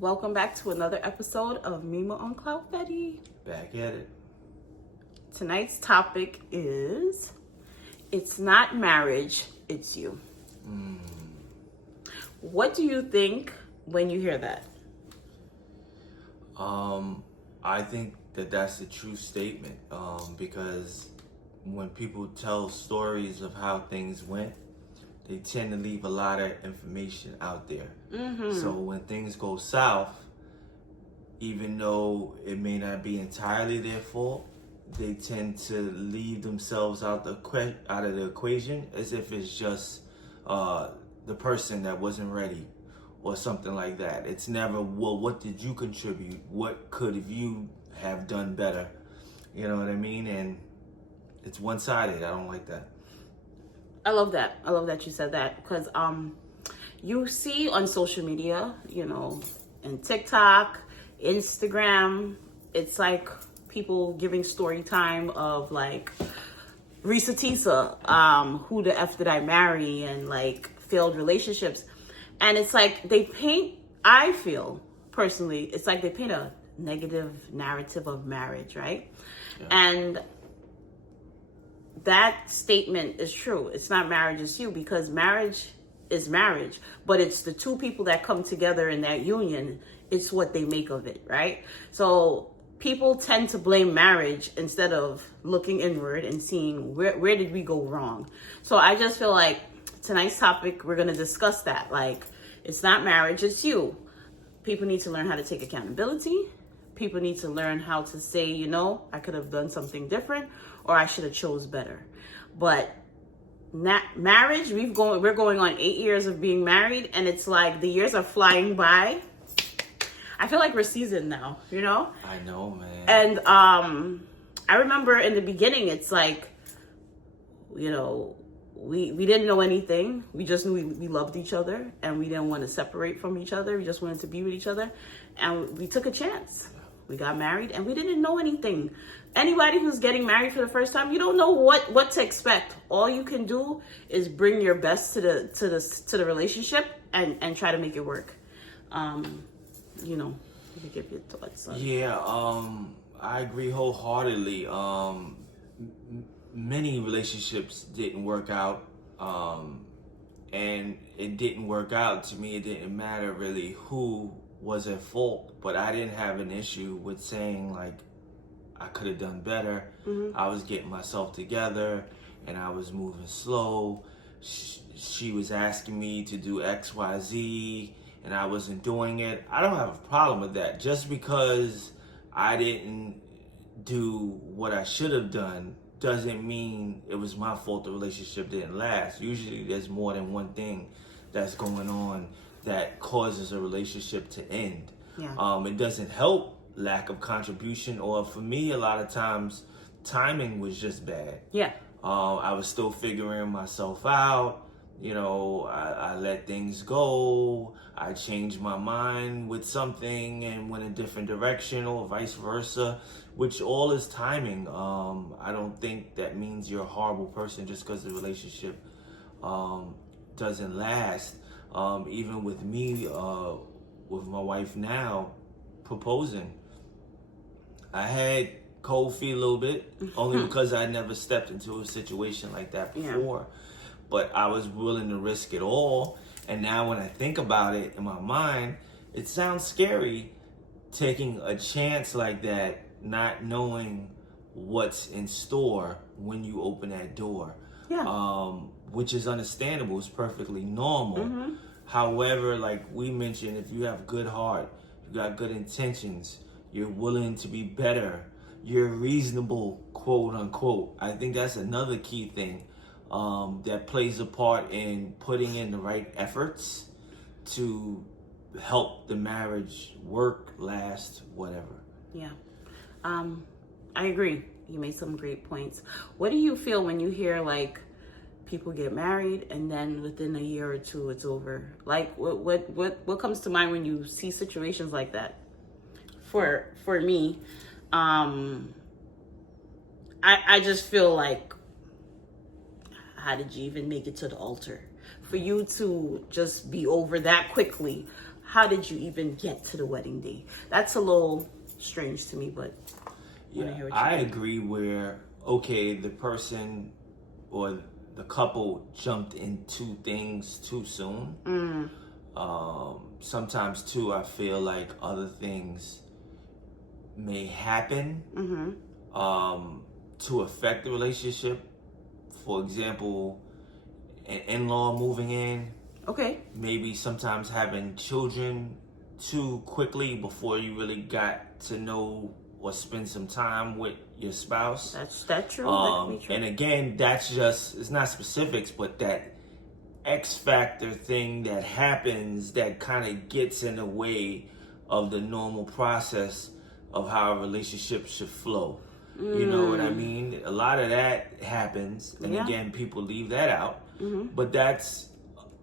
Welcome back to another episode of Mima on Cloud Betty. Back at it. Tonight's topic is, it's not marriage, it's you. What do you think when you hear that? I think that that's a true statement because when people tell stories of how things went, they tend to leave a lot of information out there. So when things go south, even though it may not be entirely their fault, they tend to leave themselves out of the equation as if it's just the person that wasn't ready or something like that. It's never, well, what did you contribute? What could you have done better? You know what I mean? And it's one-sided. I don't like that. I love that. I love that you said that because you see on social media, in TikTok, Instagram, it's like people giving story time of like Risa Tisa, who the F did I marry, and like failed relationships. And it's like I feel personally, it's like they paint a negative narrative of marriage, right? Yeah. And that statement is true. It's not marriage, it's you, because marriage is marriage, but it's the two people that come together in that union. It's what they make of it, right? So people tend to blame marriage instead of looking inward and seeing where did we go wrong. So I just feel like tonight's topic, we're going to discuss that. Like, it's not marriage, it's you. People need to learn how to take accountability. People need to learn how to say, I could have done something different, or I should have chose better. But marriage, we're going on 8 years of being married, and it's like the years are flying by. I feel like we're seasoned now, I know, man. And I remember in the beginning, it's like, we didn't know anything. We just knew we loved each other, and we didn't want to separate from each other. We just wanted to be with each other, and we took a chance. We got married, and we didn't know anything. Anybody who's getting married for the first time, you don't know what to expect. All you can do is bring your best to the relationship and try to make it work. Let me give your thoughts on. Yeah, I agree wholeheartedly. Many relationships didn't work out, and it didn't work out. To me, it didn't matter really who was at fault, but I didn't have an issue with saying like I could have done better. I was getting myself together and I was moving slow. She was asking me to do X, Y, Z, and I wasn't doing it. I don't have a problem with that. Just because I didn't do what I should have done doesn't mean it was my fault the relationship didn't last. Usually there's more than one thing that's going on that causes a relationship to end. Yeah. It doesn't help lack of contribution, or for me, a lot of times, timing was just bad. Yeah. I was still figuring myself out. I let things go. I changed my mind with something and went a different direction, or vice versa, which all is timing. I don't think that means you're a horrible person just because the relationship doesn't last. Even with me, with my wife now, proposing, I had cold feet a little bit, only because I never stepped into a situation like that before. Yeah. But I was willing to risk it all. And now when I think about it in my mind, it sounds scary taking a chance like that, not knowing what's in store when you open that door. Yeah. Which is understandable. It's perfectly normal. However, like we mentioned, if you have good heart, you got good intentions, you're willing to be better, you're reasonable, quote unquote. I think that's another key thing that plays a part in putting in the right efforts to help the marriage work, last, whatever. Yeah. I agree. You made some great points. What do you feel when you hear like people get married and then within a year or two it's over? Like what comes to mind when you see situations like that? For me, I just feel like, how did you even make it to the altar? For you to just be over that quickly, how did you even get to the wedding day? That's a little strange to me, but yeah, I agree where, okay, the person or the couple jumped into things too soon. Sometimes too, I feel like other things may happen to affect the relationship. For example, an in-law moving in. Okay. Maybe sometimes having children too quickly before you really got to know or spend some time with your spouse. That's true. That could be true. And again, that's just, it's not specifics, but that X factor thing that happens that kind of gets in the way of the normal process of how a relationship should flow. You know what I mean? A lot of that happens, and again, people leave that out. But that's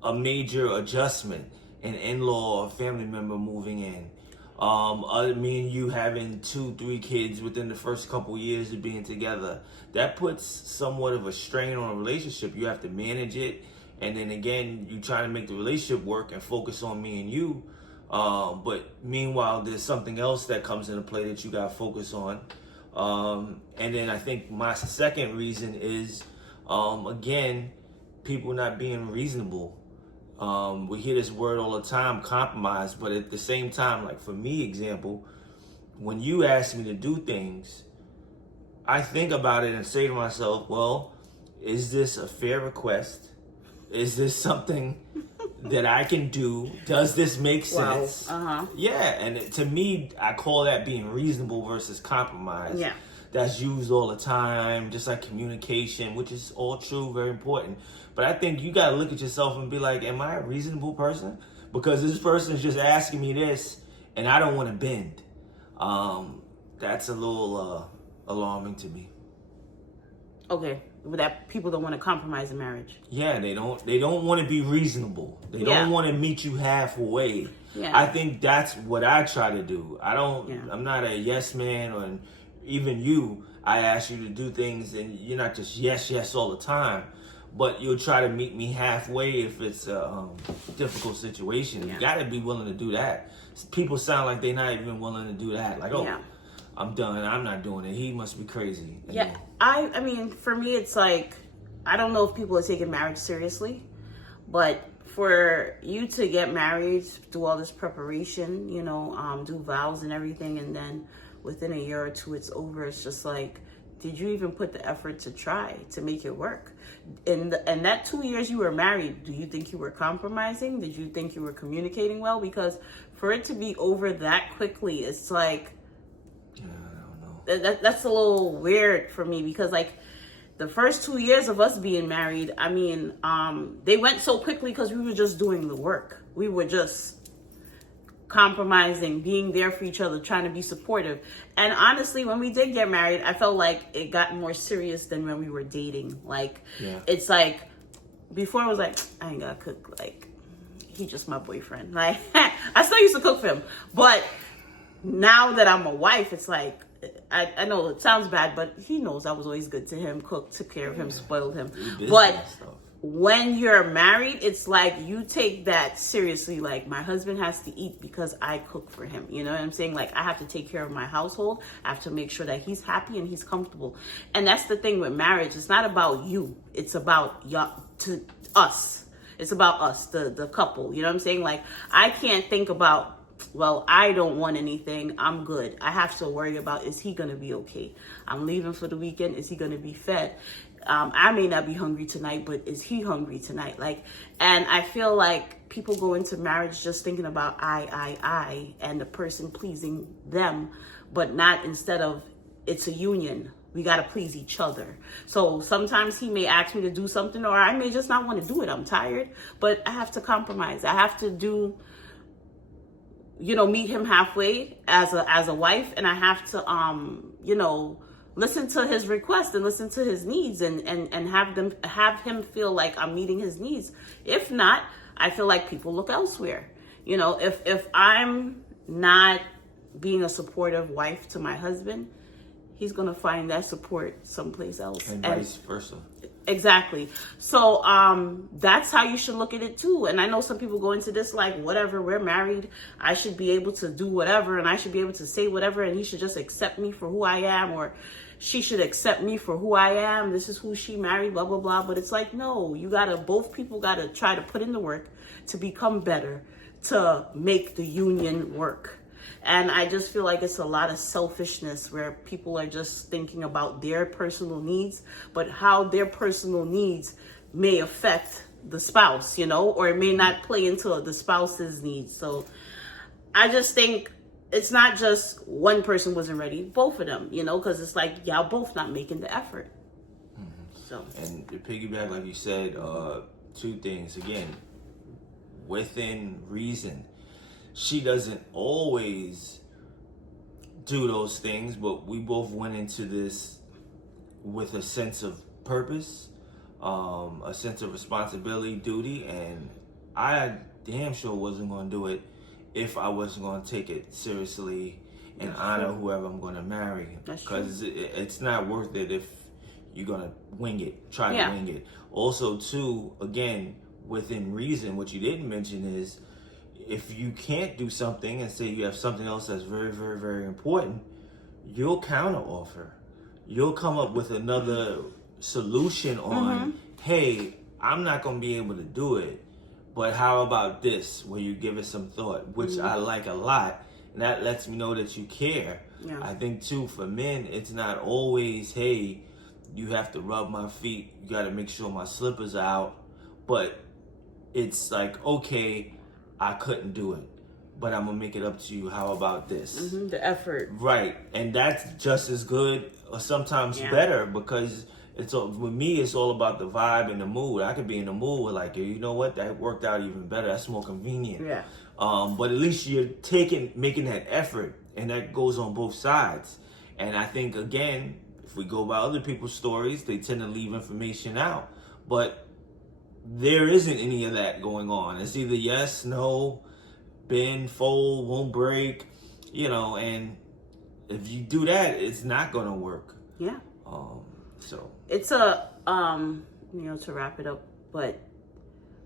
a major adjustment. An in-law or family member moving in. Me and you having 2-3 kids within the first couple years of being together. That puts somewhat of a strain on a relationship. You have to manage it. And then again, you try to make the relationship work and focus on me and you. But meanwhile, there's something else that comes into play that you got to focus on. And then I think my second reason is, again, people not being reasonable. We hear this word all the time, compromise, but at the same time, like for me, example, when you ask me to do things, I think about it and say to myself, well, is this a fair request? Is this something that I can do? Does this make sense? Yeah, and to me, I call that being reasonable versus compromise. Yeah. That's used all the time, just like communication, which is all true, very important. But I think you got to look at yourself and be like, am I a reasonable person? Because this person is just asking me this, and I don't want to bend. That's a little alarming to me. Okay, that people don't want to compromise in marriage. Yeah, they don't want to be reasonable. They don't want to meet you halfway. Yeah. I think that's what I try to do. I'm not a yes man, or even you. I ask you to do things and you're not just yes all the time, but you'll try to meet me halfway if it's a difficult situation. You got to be willing to do that. People sound like they're not even willing to do that. Like, I'm done. I'm not doing it. He must be crazy. Yeah. I mean, for me, it's like, I don't know if people are taking marriage seriously, but for you to get married, do all this preparation, do vows and everything, and then within a year or two, it's over. It's just like, did you even put the effort to try to make it work? And that 2 years you were married, do you think you were compromising? Did you think you were communicating well? Because for it to be over that quickly, it's like, that's a little weird for me, because like the first 2 years of us being married, I mean, they went so quickly because we were just doing the work. We were just compromising, being there for each other, trying to be supportive. And honestly, when we did get married, I felt like it got more serious than when we were dating. Like, it's like, before I was like, I ain't gotta cook. Like, he just my boyfriend. Like, I still used to cook for him. But now that I'm a wife, it's like, I know it sounds bad, but he knows I was always good to him, cooked, took care of him, spoiled him. But when you're married, it's like you take that seriously. Like, my husband has to eat because I cook for him. You know what I'm saying? Like, I have to take care of my household. I have to make sure that he's happy and he's comfortable. And that's the thing with marriage. It's not about you. It's about us. It's about us, the couple. You know what I'm saying? Like, I can't think about, well, I don't want anything, I'm good. I have to worry about, is he going to be okay? I'm leaving for the weekend. Is he going to be fed? I may not be hungry tonight, but is he hungry tonight? Like, and I feel like people go into marriage just thinking about I, and the person pleasing them, but not, instead of, it's a union. We got to please each other. So sometimes he may ask me to do something, or I may just not want to do it. I'm tired, but I have to compromise. I have to do, meet him halfway as a wife, and I have to, listen to his requests and listen to his needs, and have him feel like I'm meeting his needs. If not, I feel like people look elsewhere. If I'm not being a supportive wife to my husband, he's gonna find that support someplace else, and vice versa. Exactly. So that's how you should look at it too. And I know some people go into this like, whatever, we're married, I should be able to do whatever, and I should be able to say whatever, and he should just accept me for who I am, or she should accept me for who I am. This is who she married, blah blah blah. But it's like, no, both people gotta try to put in the work to become better, to make the union work. And I just feel like it's a lot of selfishness where people are just thinking about their personal needs, but how their personal needs may affect the spouse, or it may not play into the spouse's needs. So I just think it's not just one person wasn't ready, both of them, because it's like y'all both not making the effort. So, and to piggyback, like you said, two things again, within reason. She doesn't always do those things, but we both went into this with a sense of purpose, a sense of responsibility, duty, and I damn sure wasn't going to do it if I wasn't going to take it seriously and honor whoever I'm going to marry. Because it's not worth it if you're going to wing it, try to wing it. Also, too, again, within reason, what you didn't mention is, if you can't do something and say you have something else that's very, very, very important, you'll counter offer. You'll come up with another solution on, hey, I'm not going to be able to do it, but how about this, where you give it some thought, which I like a lot, and that lets me know that you care. Yeah. I think, too, for men, it's not always, hey, you have to rub my feet, you got to make sure my slippers are out, but it's like, okay, I couldn't do it, but I'm going to make it up to you. How about this? The effort. Right. And that's just as good or sometimes better, because with me, it's all about the vibe and the mood. I could be in the mood with like, you know what? That worked out even better. That's more convenient. Yeah. But at least you're making that effort, and that goes on both sides. And I think, again, if we go by other people's stories, they tend to leave information out. But there isn't any of that going on. It's either yes, no, bend, fold, won't break, and if you do that, it's not going to work. Yeah. So it's to wrap it up, but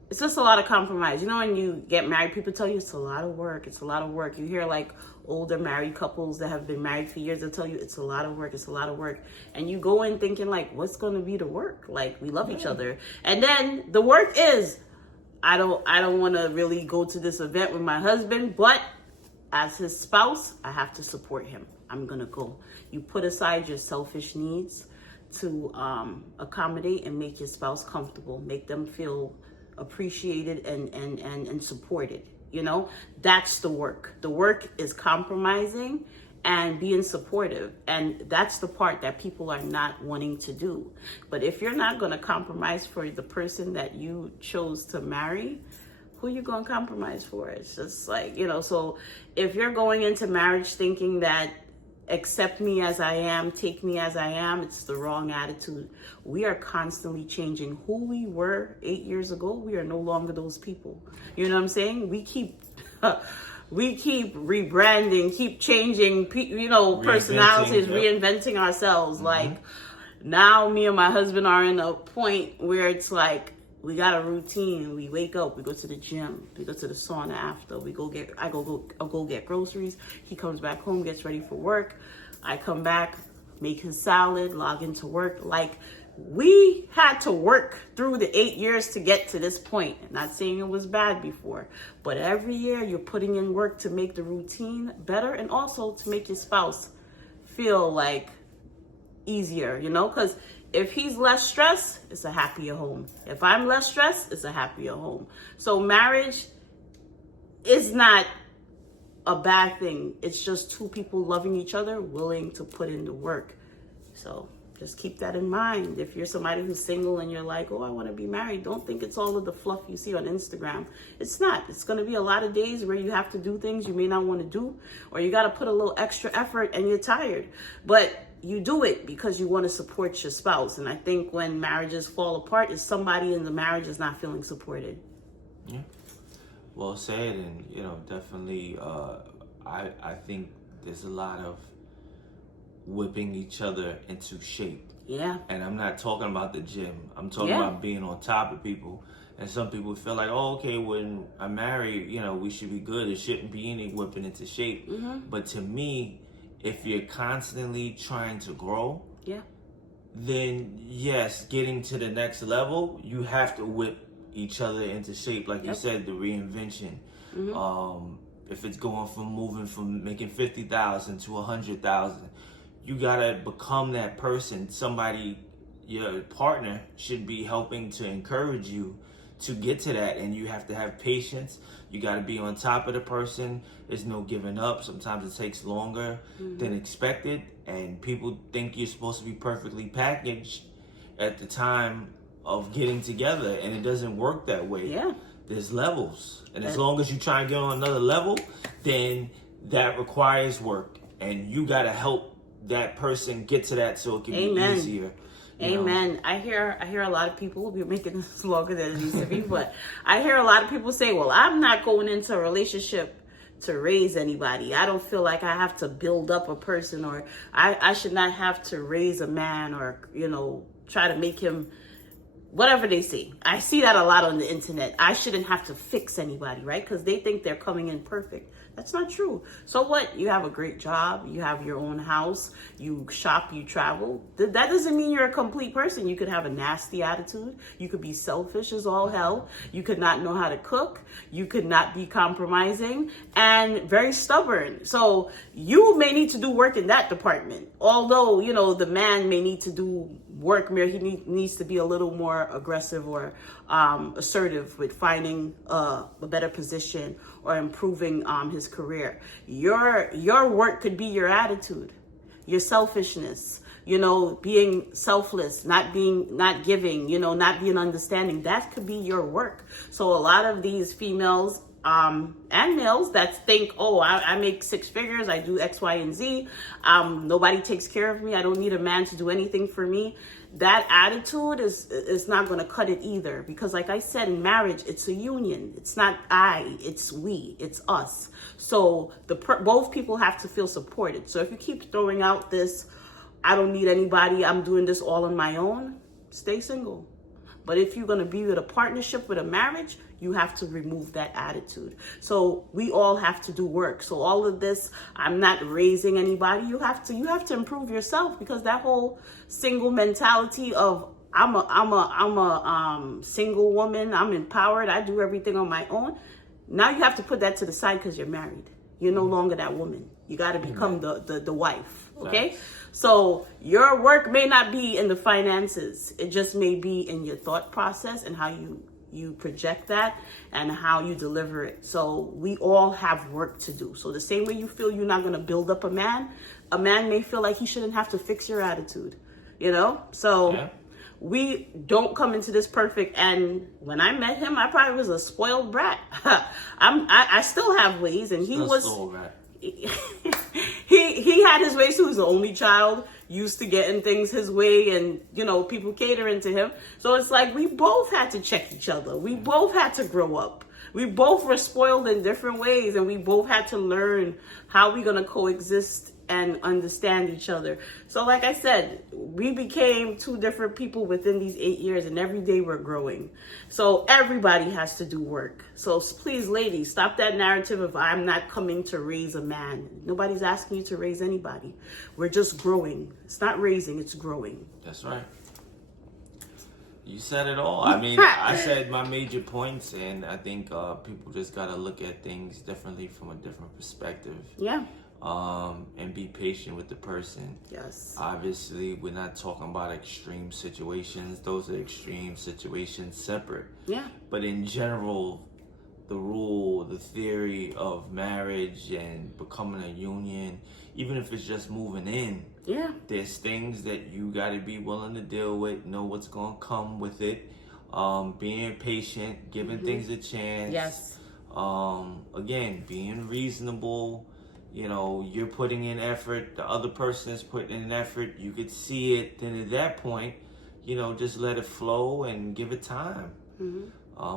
it's just a lot of compromise. When you get married, people tell you it's a lot of work. It's a lot of work. You hear like older married couples that have been married for years, they'll tell you it's a lot of work. It's a lot of work. And you go in thinking like, what's going to be the work? Like, we love each other. And then the work is, I don't want to really go to this event with my husband, but as his spouse, I have to support him. I'm going to go. You put aside your selfish needs to accommodate and make your spouse comfortable, make them feel appreciated and supported. That's the work. The work is compromising and being supportive, and that's the part that people are not wanting to do. But if you're not going to compromise for the person that you chose to marry, who you going to compromise for? It's just like, so if you're going into marriage thinking that accept me as I am, take me as I am, it's the wrong attitude. We are constantly changing. Who we were 8 years ago, we are no longer those people. You know what I'm saying? We keep rebranding, keep changing, personalities, reinventing ourselves. Like, now me and my husband are in a point where it's like, we got a routine. We wake up, we go to the gym, we go to the sauna after, I go get groceries. He comes back home, gets ready for work. I come back, make his salad, log into work. Like, we had to work through the 8 years to get to this point. Not saying it was bad before, but every year you're putting in work to make the routine better, and also to make your spouse feel like easier, because if he's less stressed, it's a happier home. If I'm less stressed, it's a happier home. So marriage is not a bad thing. It's just two people loving each other, willing to put in the work. So just keep that in mind. If you're somebody who's single and you're like, oh, I want to be married, don't think it's all of the fluff you see on Instagram. It's not. It's going to be a lot of days where you have to do things you may not want to do, or you got to put a little extra effort and you're tired. But you do it because you want to support your spouse. And I think when marriages fall apart, is somebody in the marriage is not feeling supported. Yeah. Well said. And, definitely, I think there's a lot of whipping each other into shape. Yeah. And I'm not talking about the gym. I'm talking Yeah. about being on top of people. And some people feel like, oh, okay, when I'm married, we should be good. There shouldn't be any whipping into shape. But to me, if you're constantly trying to grow, Yeah. then yes, getting to the next level, you have to whip each other into shape. Like you said, the reinvention. If it's going from moving from making 50,000 to 100,000, you gotta become that person. Somebody, your partner, should be helping to encourage you to get to that, and you have to have patience. You got to be on top of the person. There's no giving up. Sometimes it takes longer than expected, and people think you're supposed to be perfectly packaged at the time of getting together, and it doesn't work that way. Yeah. There's levels, and as long as you try and get on another level, then that requires work, and you got to help that person get to that so it can be easier. Amen. I hear a lot of people, we'll be making this longer than it used to be, but I hear a lot of people say, well, I'm not going into a relationship to raise anybody. I don't feel like I have to build up a person, or I should not have to raise a man, or, try to make him whatever they say. I see that a lot on the internet. I shouldn't have to fix anybody, right? Because they think they're coming in perfect. That's not true. So what? You have a great job. You have your own house. You shop. You travel. That doesn't mean you're a complete person. You could have a nasty attitude. You could be selfish as all hell. You could not know how to cook. You could not be compromising and very stubborn. So you may need to do work in that department. Although, the man may need to do work where he needs to be a little more aggressive or assertive with finding a better position or improving his career. Your work could be your attitude, your selfishness, being selfless, not giving, not being understanding. That could be your work. So a lot of these females and males that think, oh, I make six figures, I do X, Y, and Z, nobody takes care of me, I don't need a man to do anything for me. That attitude is not going to cut it either, because like I said, in marriage, it's a union. It's not I, it's we, it's us. So both people have to feel supported. So if you keep throwing out this, I don't need anybody, I'm doing this all on my own, stay single. But if you're going to be with a partnership, with a marriage, you have to remove that attitude. So we all have to do work. So all of this, I'm not raising anybody. You have to improve yourself, because that whole single mentality of I'm a single woman, I'm empowered, I do everything on my own. Now you have to put that to the side, because you're married. You're no longer that woman. You got to become the wife. Okay. Nice. So your work may not be in the finances. It just may be in your thought process and how you project that and how you deliver it. So we all have work to do. So the same way you feel you're not going to build up a man may feel like he shouldn't have to fix your attitude, So we don't come into this perfect. And when I met him, I probably was a spoiled brat. I still have ways, and he was. He had his ways too. He was the only child, used to getting things his way, and people catering to him. So it's like we both had to check each other. We both had to grow up. We both were spoiled in different ways, and we both had to learn how we're gonna coexist and understand each other. So like I said, we became two different people within these 8 years, and every day we're growing. So everybody has to do work. So please, ladies, stop that narrative of I'm not coming to raise a man. Nobody's asking you to raise anybody. We're just growing. It's not raising, it's growing. That's right. You said it all. I mean, I said my major points, and I think people just got to look at things differently from a different perspective. Yeah. And be patient with the person. Yes. Obviously, we're not talking about extreme situations. Those are extreme situations separate. Yeah. But in general, the theory of marriage and becoming a union, even if it's just moving in, there's things that you got to be willing to deal with, know what's going to come with it, being patient, giving things a chance. Yes. Again, being reasonable. You're putting in effort, the other person is putting in effort, you could see it, then at that point, just let it flow and give it time.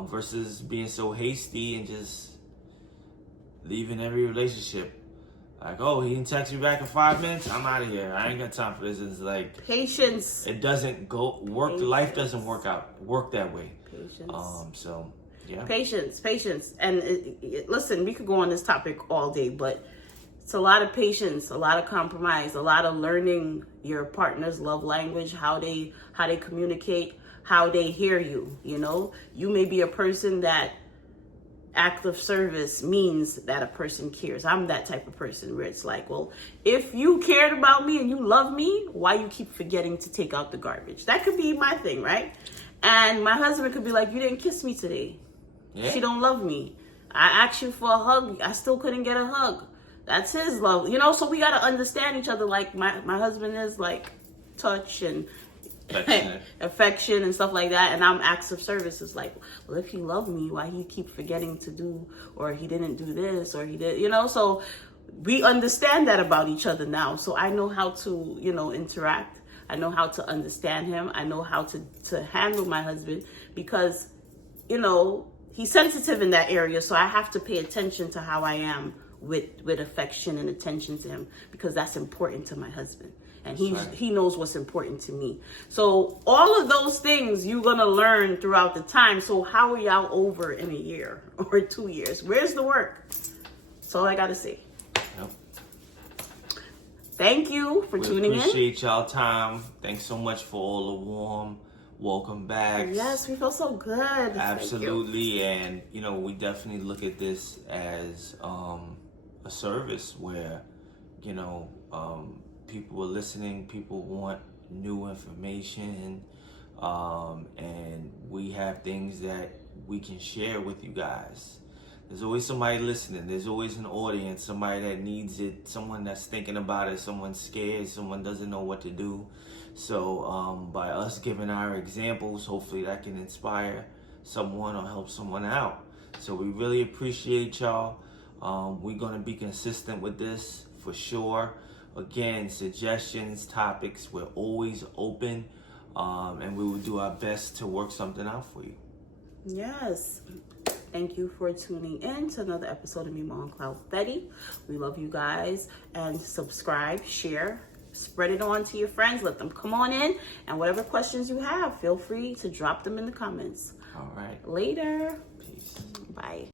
Versus being so hasty and just leaving every relationship. Like, oh, he didn't text me back in 5 minutes. I'm out of here. I ain't got time for this. It's like patience. it doesn't work. Patience. Life doesn't work that way. Patience. So yeah. Patience. And listen, we could go on this topic all day, but it's a lot of patience, a lot of compromise, a lot of learning your partner's love language, how they communicate, how they hear you. You know, you may be a person that act of service means that a person cares. I'm that type of person where it's like, well, if you cared about me and you love me, why you keep forgetting to take out the garbage? That could be my thing, right? And my husband could be like, you didn't kiss me today. Yeah. She don't love me. I asked you for a hug. I still couldn't get a hug. That's his love. You know, so we got to understand each other. Like my husband is like touch and affection and stuff like that, and I'm acts of service. It's like, well, if he loved me, why he keep forgetting to do, or he didn't do this, or he did, you know? So we understand that about each other now. So I know how to, you know, interact. I know how to understand him. I know how to handle my husband because, you know, he's sensitive in that area. So I have to pay attention to how I am with affection and attention to him because that's important to my husband. And he knows what's important to me. So all of those things you're going to learn throughout the time. So how are y'all over in a year or 2 years? Where's the work? That's all I got to say. Yep. Thank you for tuning in. Appreciate y'all time. Thanks so much for all the warm welcome back. Yes, we feel so good. Absolutely. And, you know, we definitely look at this as a service where, you know, people are listening, people want new information, and we have things that we can share with you guys. There's always somebody listening. There's always an audience, somebody that needs it, someone that's thinking about it, someone scared, someone doesn't know what to do. So by us giving our examples, hopefully that can inspire someone or help someone out. So we really appreciate y'all. We're going to be consistent with this for sure. Again, suggestions, topics, we're always open, and we will do our best to work something out for you. Yes. Thank you for tuning in to another episode of Mima on Cloud Betty. We love you guys, and subscribe, share, spread it on to your friends. Let them come on in, and whatever questions you have, feel free to drop them in the comments. All right. Later. Peace. Bye.